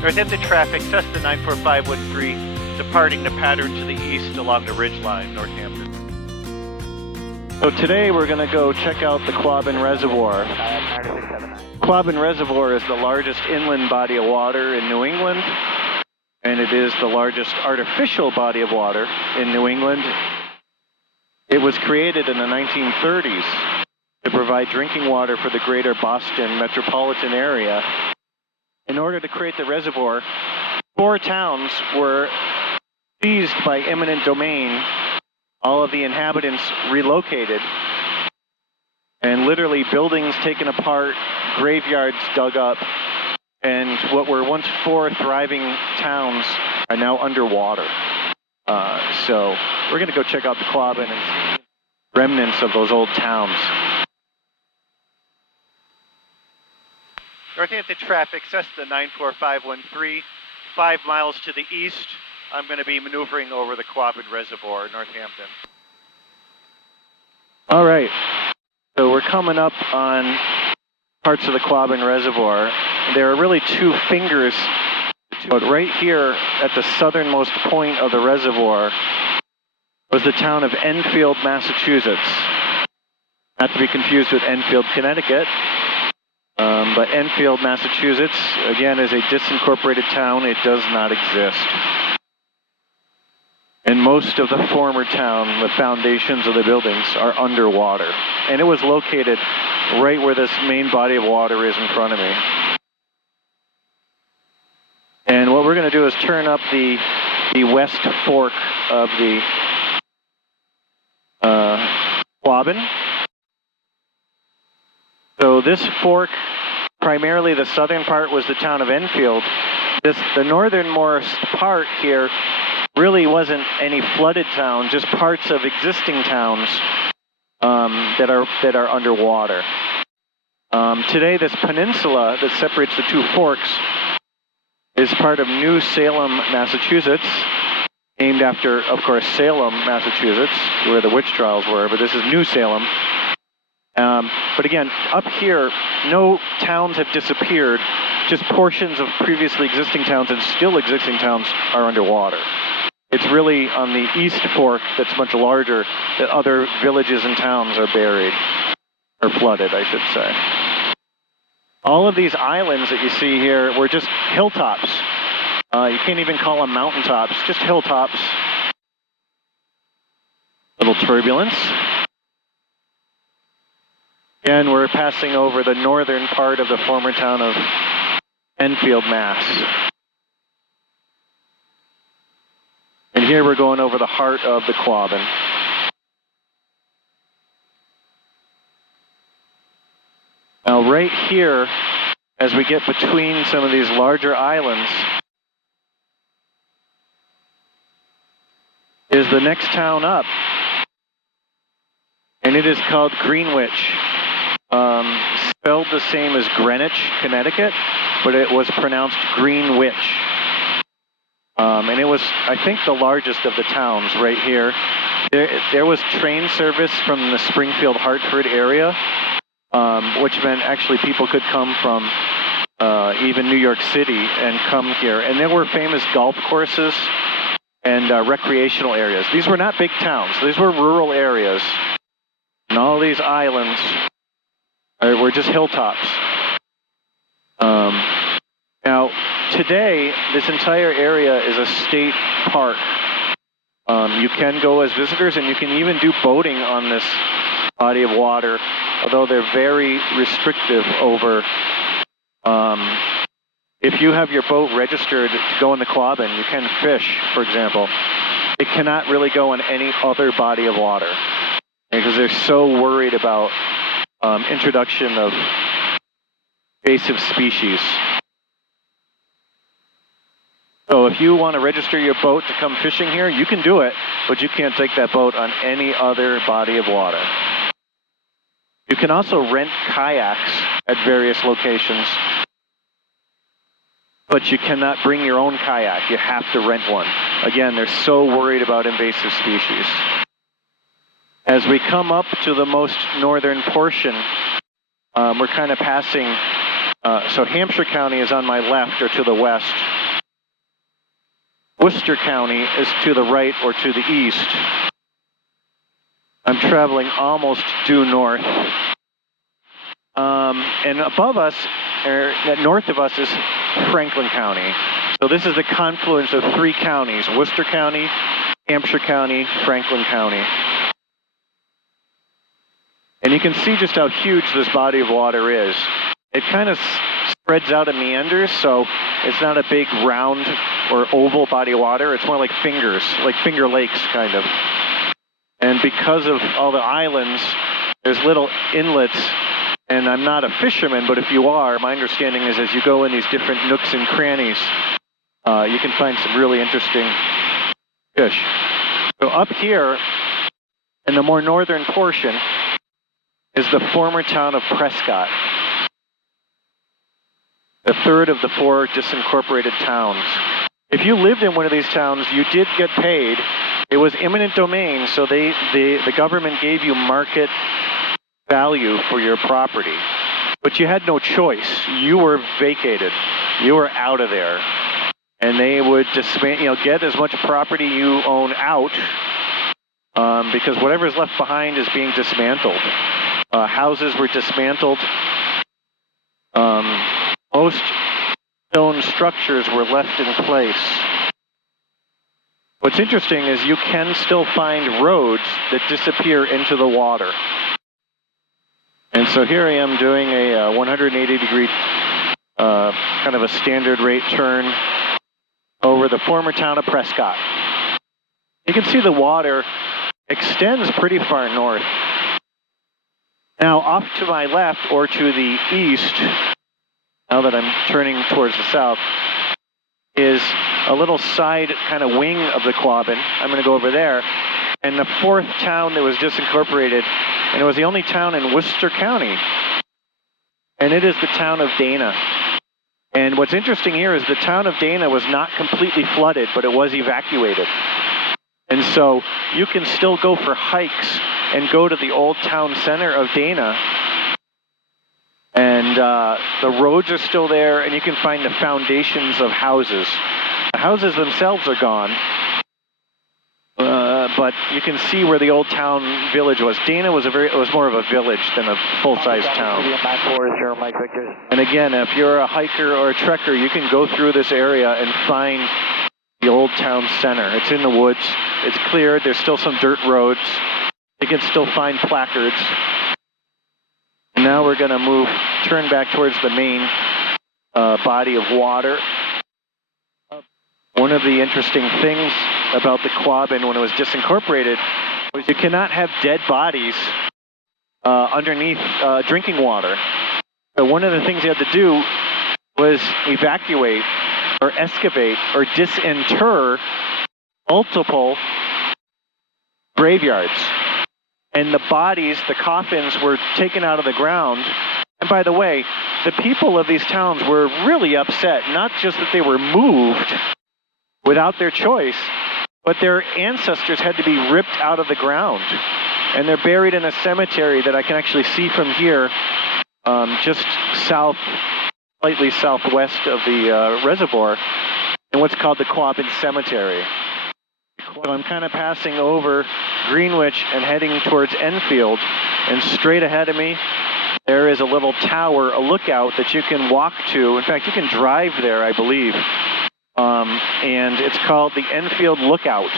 Northampton traffic, Cessna 94513, departing the pattern to the east along the ridge line, Northampton. So today we're going to go check out the Quabbin Reservoir. Quabbin Reservoir is the largest inland body of water in New England, and it is the largest artificial body of water in New England. It was created in the 1930s to provide drinking water for the greater Boston metropolitan area. In order to create the reservoir, 4 towns were seized by Imminent Domain, all of the inhabitants relocated, and literally buildings taken apart, graveyards dug up, and what were once 4 thriving towns are now underwater. So we're going to go check out the Quabbin and see remnants of those old towns. Northampton traffic, Cessna 94513, 5 miles to the east. I'm going to be maneuvering over the Quabbin Reservoir, Northampton. All right, so we're coming up on parts of the Quabbin Reservoir. There are really 2 fingers, but right here at the southernmost point of the reservoir was the town of Enfield, Massachusetts. Not to be confused with Enfield, Connecticut. But Enfield, Massachusetts, again, is a disincorporated town. It does not exist. And most of the former town, the foundations of the buildings are underwater. And it was located right where this main body of water is in front of me. And what we're going to do is turn up the west fork of the Quabbin. So this fork, primarily the southern part, was the town of Enfield. The northernmost part here really wasn't any flooded town, just parts of existing towns that are underwater. Today, this peninsula that separates the 2 forks is part of New Salem, Massachusetts, named after, of course, Salem, Massachusetts, where the witch trials were, but this is New Salem. But again, up here, no towns have disappeared, just portions of previously existing towns and still existing towns are underwater. It's really on the east fork that's much larger that other villages and towns are buried, or flooded, I should say. All of these islands that you see here were just hilltops. You can't even call them mountaintops, just hilltops. Little turbulence. Again, we're passing over the northern part of the former town of Enfield, Mass. And here we're going over the heart of the Quabbin. Now right here, as we get between some of these larger islands, is the next town up. And it is called Greenwich. Spelled the same as Greenwich, Connecticut, but it was pronounced Greenwich. And it was, I think, the largest of the towns right here. There was train service from the Springfield-Hartford area, which meant actually people could come from even New York City and come here. And there were famous golf courses and recreational areas. These were not big towns. These were rural areas. And all these islands were just hilltops. Now, today, this entire area is a state park. You can go as visitors, and you can even do boating on this body of water, although they're very restrictive over... if you have your boat registered to go in the Quabbin, you can fish, for example. It cannot really go in any other body of water, because they're so worried about introduction of invasive species. So if you want to register your boat to come fishing here, you can do it, but you can't take that boat on any other body of water. You can also rent kayaks at various locations, but you cannot bring your own kayak. You have to rent one. Again, they're so worried about invasive species. As we come up to the most northern portion, we're kind of passing So Hampshire County is on my left or to the west. Worcester County is to the right or to the east. I'm traveling almost due north. And above us, or north of us, is Franklin County. So this is the confluence of three counties: Worcester County, Hampshire County, Franklin County. And you can see just how huge this body of water is. It kind of spreads out and meanders, so it's not a big round or oval body of water. It's more like fingers, like Finger Lakes, kind of. And because of all the islands, there's little inlets. And I'm not a fisherman, but if you are, my understanding is as you go in these different nooks and crannies, you can find some really interesting fish. So up here, in the more northern portion, is the former town of Prescott, the third of the four disincorporated towns. If you lived in one of these towns, you did get paid. It was eminent domain, so the government gave you market value for your property, but you had no choice. You were vacated. You were out of there, and they would get as much property you own out, because whatever's left behind is being dismantled. Houses were dismantled. Most stone structures were left in place. What's interesting is you can still find roads that disappear into the water. And so here I am doing a 180-degree kind of a standard rate turn over the former town of Prescott. You can see the water extends pretty far north. Now off to my left or to the east, now that I'm turning towards the south, is a little side kind of wing of the Quabbin. I'm going to go over there. And the fourth town that was disincorporated, and it was the only town in Worcester County, and it is the town of Dana. And what's interesting here is the town of Dana was not completely flooded, but it was evacuated. And so you can still go for hikes and go to the old town center of Dana, and the roads are still there, and you can find the foundations of houses. The houses themselves are gone, but you can see where the old town village was. Dana was more of a village than a full-size town. And again, if you're a hiker or a trekker, you can go through this area and find the old town center. It's in the woods. It's cleared. There's still some dirt roads. You can still find placards. And now we're going to turn back towards the main body of water. One of the interesting things about the Quabbin when it was disincorporated was you cannot have dead bodies underneath drinking water. So one of the things you had to do was evacuate or excavate or disinter multiple graveyards. And the bodies, the coffins, were taken out of the ground. And by the way, the people of these towns were really upset, not just that they were moved without their choice, but their ancestors had to be ripped out of the ground. And they're buried in a cemetery that I can actually see from here, just slightly southwest of the reservoir, in what's called the Quabbin Cemetery. So I'm kind of passing over Greenwich and heading towards Enfield, and straight ahead of me, there is a little tower, a lookout that you can walk to. In fact, you can drive there, I believe. And it's called the Enfield Lookout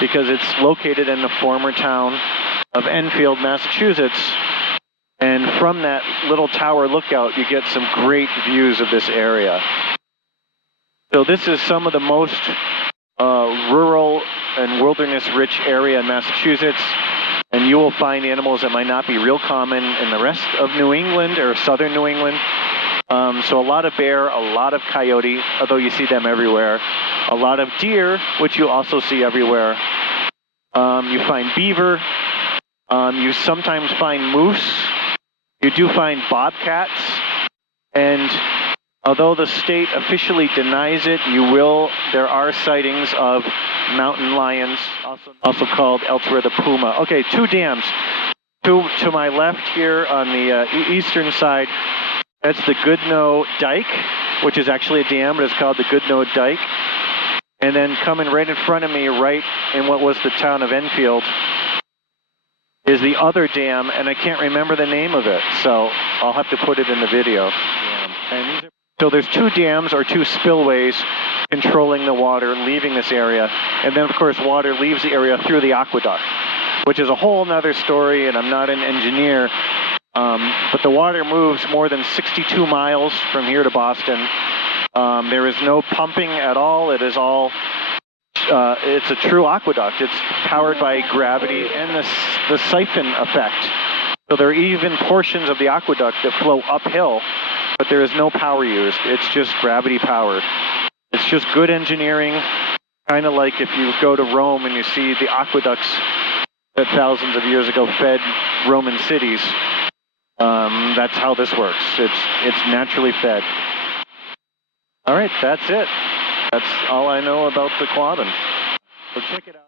because it's located in the former town of Enfield, Massachusetts. And from that little tower lookout, you get some great views of this area. So this is some of the most rural and wilderness-rich area in Massachusetts. And you will find animals that might not be real common in the rest of New England or southern New England. So a lot of bear, a lot of coyote, although you see them everywhere. A lot of deer, which you also see everywhere. You find beaver. You sometimes find moose. You do find bobcats. And although the state officially denies it, there are sightings of mountain lions, also called elsewhere the puma. Okay, two dams. To my left here on the eastern side, That's the Goodnough Dike, which is actually a dam, but it's called the Goodnough Dike. And then coming right in front of me, right in what was the town of Enfield, is the other dam, and I can't remember the name of it, so I'll have to put it in the video. So there's two dams or two spillways controlling the water leaving this area, and then of course water leaves the area through the aqueduct, which is a whole nother story, and I'm not an engineer, but the water moves more than 62 miles from here to Boston. There is no pumping at all. It is all, it's a true aqueduct. It's powered by gravity and the siphon effect. So there are even portions of the aqueduct that flow uphill, but there is no power used. It's just gravity powered. It's just good engineering, kind of like if you go to Rome and you see the aqueducts that thousands of years ago fed Roman cities. That's how this works. It's naturally fed. All right, that's it. That's all I know about the Quabbin. So check it out.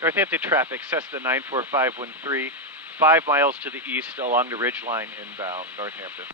Northampton traffic, Cessna 94513, 5 miles to the east along the ridge line inbound, Northampton.